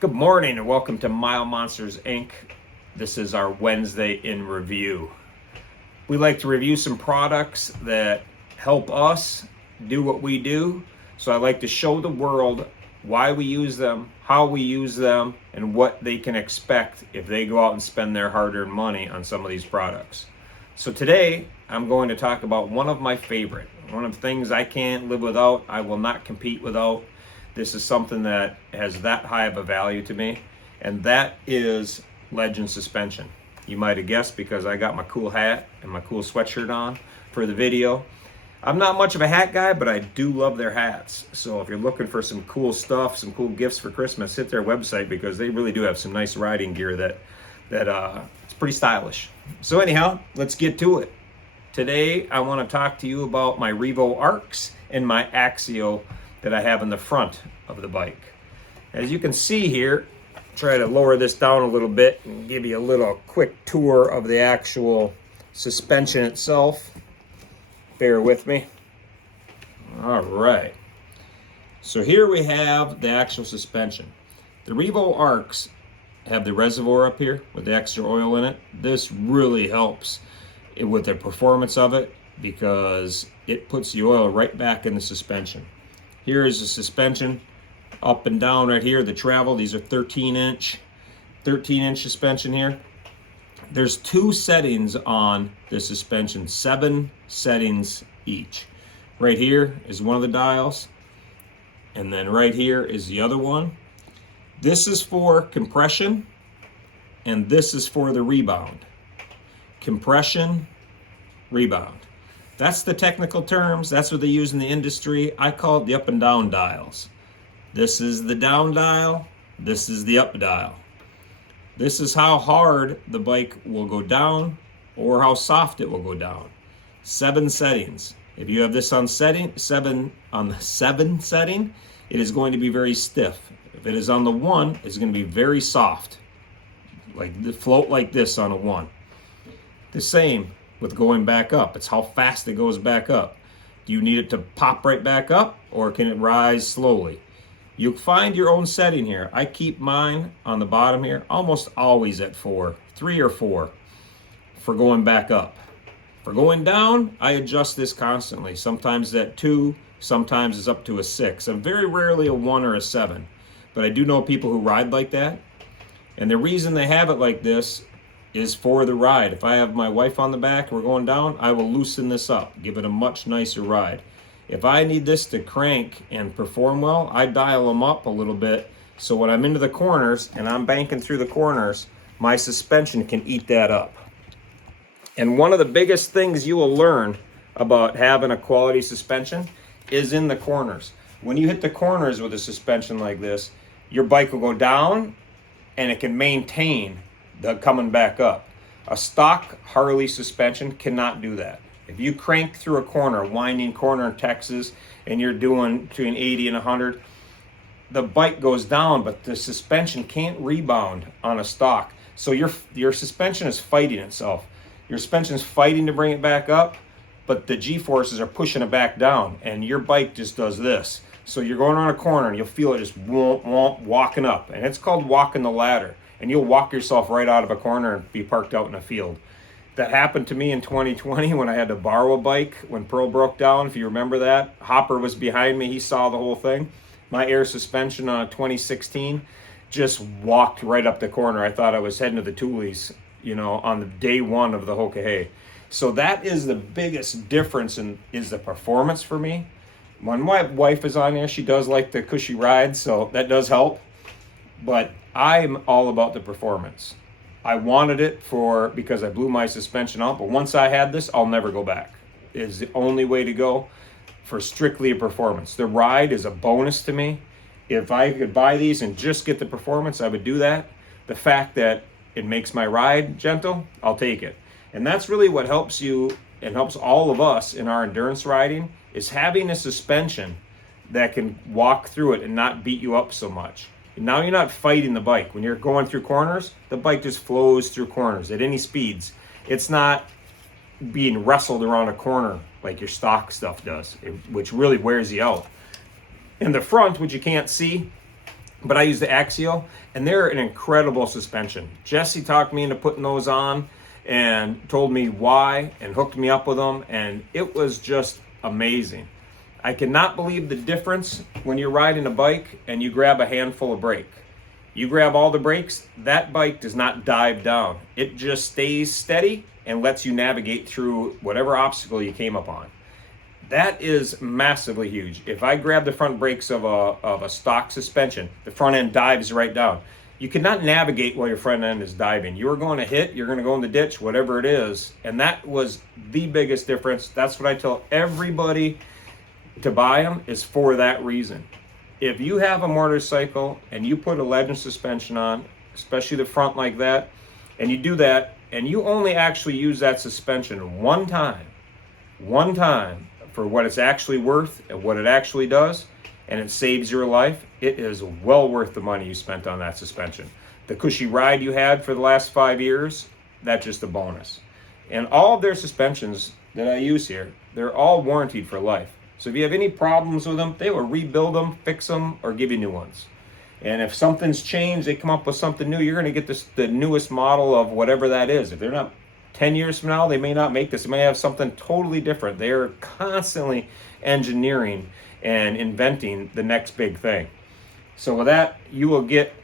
Good morning and welcome to Mile Monsters Inc. This is our Wednesday in review. We like to review some products that help us do what we do. So I like to show the world why we use them, how we use them, and what they can expect if they go out and spend their hard-earned money on some of these products. So today I'm going to talk about one of my favorite, one of the things I can't live without, I will not compete without. This is something that has that high of a value to me, and that is Legend suspension. You might have guessed because I got my cool hat and my cool sweatshirt on for the video. I'm not much of a hat guy, but I do love their hats. So if you're looking for some cool stuff, some cool gifts for Christmas, hit their website because they really do have some nice riding gear that it's pretty stylish. So anyhow, let's get to it. Today I want to talk to you about my Revo Arcs and my Axio that I have in the front of the bike. As you can see here, try to lower this down a little bit and give you a little quick tour of the actual suspension itself. Bear with me. All right. So here we have the actual suspension. The Revo Arcs have the reservoir up here with the extra oil in it. This really helps with the performance of it because it puts the oil right back in the suspension. Here is the suspension up and down right here, the travel. These are 13-inch suspension here. There's 2 settings on the suspension, 7 settings each. Right here is one of the dials, and then right here is the other one. This is for compression, and this is for the rebound. Compression, rebound. That's the technical terms. That's what they use in the industry. I call it the up and down dials. This is the down dial. This is the up dial. This is how hard the bike will go down or how soft it will go down. 7 settings. If you have this on the 7 setting, it is going to be very stiff. If it is on the 1, it's going to be very soft. Like the float like this on a 1. The same with going back up. It's how fast it goes back up. Do you need it to pop right back up or can it rise slowly? You'll find your own setting here. I keep mine on the bottom here almost always at 4, 3 or 4 for going back up. For going down, I adjust this constantly. Sometimes at 2, sometimes it's up to a 6. I'm very rarely a 1 or a 7, but I do know people who ride like that. And the reason they have it like this is for the ride. If I have my wife on the back, we're going down, I will loosen this up, give it a much nicer ride. If I need this to crank and perform well, I dial them up a little bit so when I'm into the corners and I'm banking through the corners, my suspension can eat that up. And one of the biggest things you will learn about having a quality suspension is in the corners. When you hit the corners with a suspension like this, your bike will go down and it can maintain the coming back up. A stock Harley suspension cannot do that. If you crank through a corner, a winding corner in Texas, and you're doing between 80 and 100, the bike goes down, but the suspension can't rebound on a stock. So your suspension is fighting itself. Your suspension is fighting to bring it back up, but the G-forces are pushing it back down, and your bike just does this. So you're going around a corner, and you'll feel it just walking up, and it's called walking the ladder. And you'll walk yourself right out of a corner and be parked out in a field. That happened to me in 2020 when I had to borrow a bike when Pearl broke down, if you remember that. Hopper was behind me, he saw the whole thing. My air suspension on a 2016 just walked right up the corner. I thought I was heading to the Toolies, on the day 1 of the Hokahay. So that is the biggest difference is the performance for me. When my wife is on there, she does like the cushy ride, so that does help. But I'm all about the performance. I wanted it because I blew my suspension out, but once I had this, I'll never go back. It's the only way to go for strictly a performance. The ride is a bonus to me. If I could buy these and just get the performance, I would do that. The fact that it makes my ride gentle, I'll take it. And that's really what helps you and helps all of us in our endurance riding is having a suspension that can walk through it and not beat you up so much. Now you're not fighting the bike. When you're going through corners, the bike just flows through corners at any speeds. It's not being wrestled around a corner like your stock stuff does, which really wears you out. In the front, which you can't see, but I use the Axial, and they're an incredible suspension. Jesse talked me into putting those on and told me why and hooked me up with them, and it was just amazing. I cannot believe the difference when you're riding a bike and you grab a handful of brake. You grab all the brakes, that bike does not dive down. It just stays steady and lets you navigate through whatever obstacle you came upon. That is massively huge. If I grab the front brakes of a stock suspension, the front end dives right down. You cannot navigate while your front end is diving. You're going to hit, you're going to go in the ditch, whatever it is. And that was the biggest difference. That's what I tell everybody to buy them, is for that reason. If you have a motorcycle and you put a Legend suspension on, especially the front like that, and you do that, and you only actually use that suspension one time for what it's actually worth and what it actually does, and it saves your life, it is well worth the money you spent on that suspension. The cushy ride you had for the last 5 years, that's just a bonus. And all of their suspensions that I use here, they're all warranted for life. So if you have any problems with them, they will rebuild them, fix them, or give you new ones. And if something's changed, they come up with something new, you're going to get the newest model of whatever that is. If they're not 10 years from now, they may not make this. They may have something totally different. They are constantly engineering and inventing the next big thing. So with that, you will get,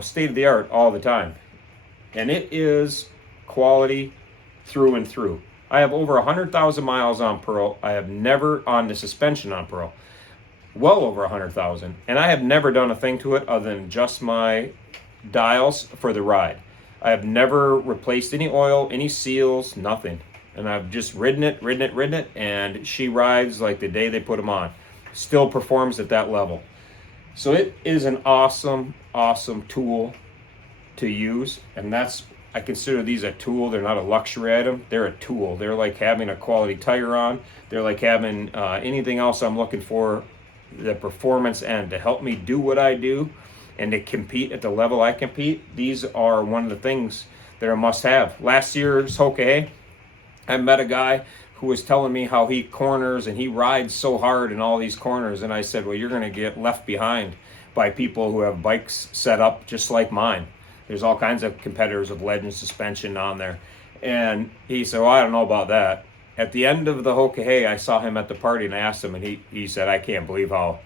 state of the art all the time. And it is quality through and through. I have over 100,000 miles on Pearl. I have never on the suspension on Pearl. Well over 100,000. And I have never done a thing to it other than just my dials for the ride. I have never replaced any oil, any seals, nothing. And I've just ridden it, and she rides like the day they put them on. Still performs at that level. So it is an awesome, awesome tool to use. And I consider these a tool. They're not a luxury item. They're a tool. They're like having a quality tire on. They're like having anything else I'm looking for, the performance end, to help me do what I do and to compete at the level I compete. These are one of the things that are a must-have. Last year's Hoka, I met a guy who was telling me how he corners and he rides so hard in all these corners, and I said, well, you're going to get left behind by people who have bikes set up just like mine. There's all kinds of competitors of Legend suspension on there. And he said, well, I don't know about that. At the end of the Hoka, I saw him at the party and I asked him, and he said, I can't believe how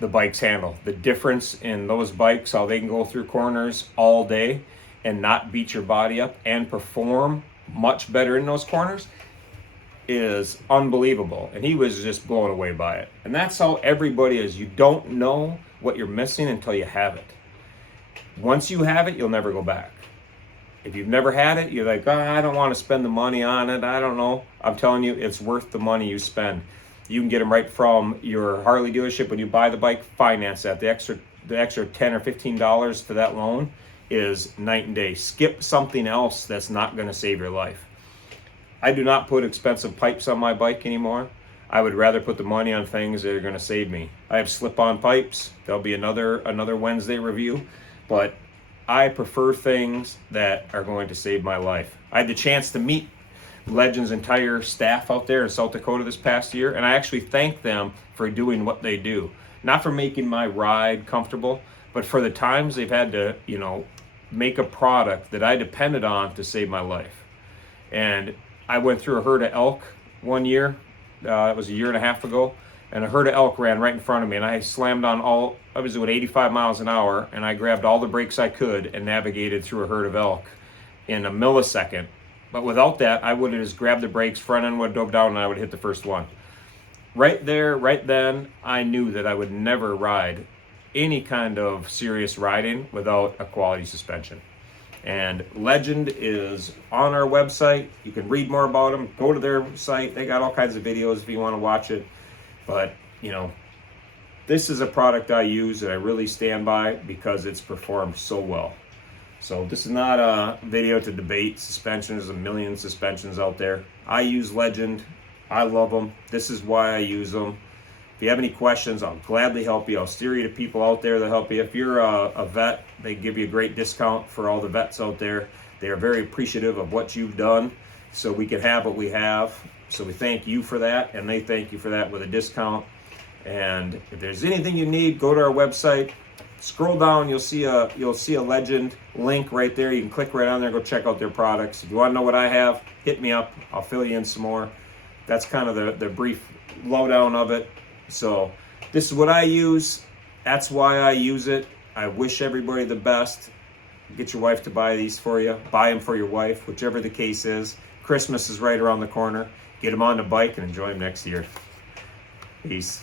the bikes handle. The difference in those bikes, how they can go through corners all day and not beat your body up and perform much better in those corners, is unbelievable. And he was just blown away by it. And that's how everybody is. You don't know what you're missing until you have it. Once you have it, you'll never go back. If you've never had it, you're like, I don't want to spend the money on it. I don't know. I'm telling you, it's worth the money you spend. You can get them right from your Harley dealership. When you buy the bike, finance that. The extra $10 or $15 to that loan is night and day. Skip something else that's not going to save your life. I do not put expensive pipes on my bike anymore. I would rather put the money on things that are going to save me. I have slip-on pipes. There'll be another Wednesday review. But I prefer things that are going to save my life. I had the chance to meet Legend's entire staff out there in South Dakota this past year, and I actually thank them for doing what they do. Not for making my ride comfortable, but for the times they've had to, make a product that I depended on to save my life. And I went through a herd of elk one year. It was a year and a half ago. And a herd of elk ran right in front of me, and I slammed on I was doing 85 miles an hour, and I grabbed all the brakes I could and navigated through a herd of elk in a millisecond. But without that, I would have just grabbed the brakes, front end would have dove down, and I would hit the first one. Right there, right then, I knew that I would never ride any kind of serious riding without a quality suspension. And Legend is on our website. You can read more about them. Go to their site. They got all kinds of videos if you want to watch it. But, this is a product I use that I really stand by because it's performed so well. So this is not a video to debate suspensions. There's a million suspensions out there. I use Legend. I love them. This is why I use them. If you have any questions, I'll gladly help you. I'll steer you to people out there that help you. If you're a vet, they give you a great discount for all the vets out there. They are very appreciative of what you've done so we can have what we have. So we thank you for that, and they thank you for that with a discount. And if there's anything you need, go to our website. Scroll down, you'll see a Legend link right there. You can click right on there, go check out their products. If you want to know what I have, hit me up. I'll fill you in some more. That's kind of the brief lowdown of it. So this is what I use. That's why I use it. I wish everybody the best. Get your wife to buy these for you. Buy them for your wife, whichever the case is. Christmas is right around the corner. Get them on the bike and enjoy them next year. Peace.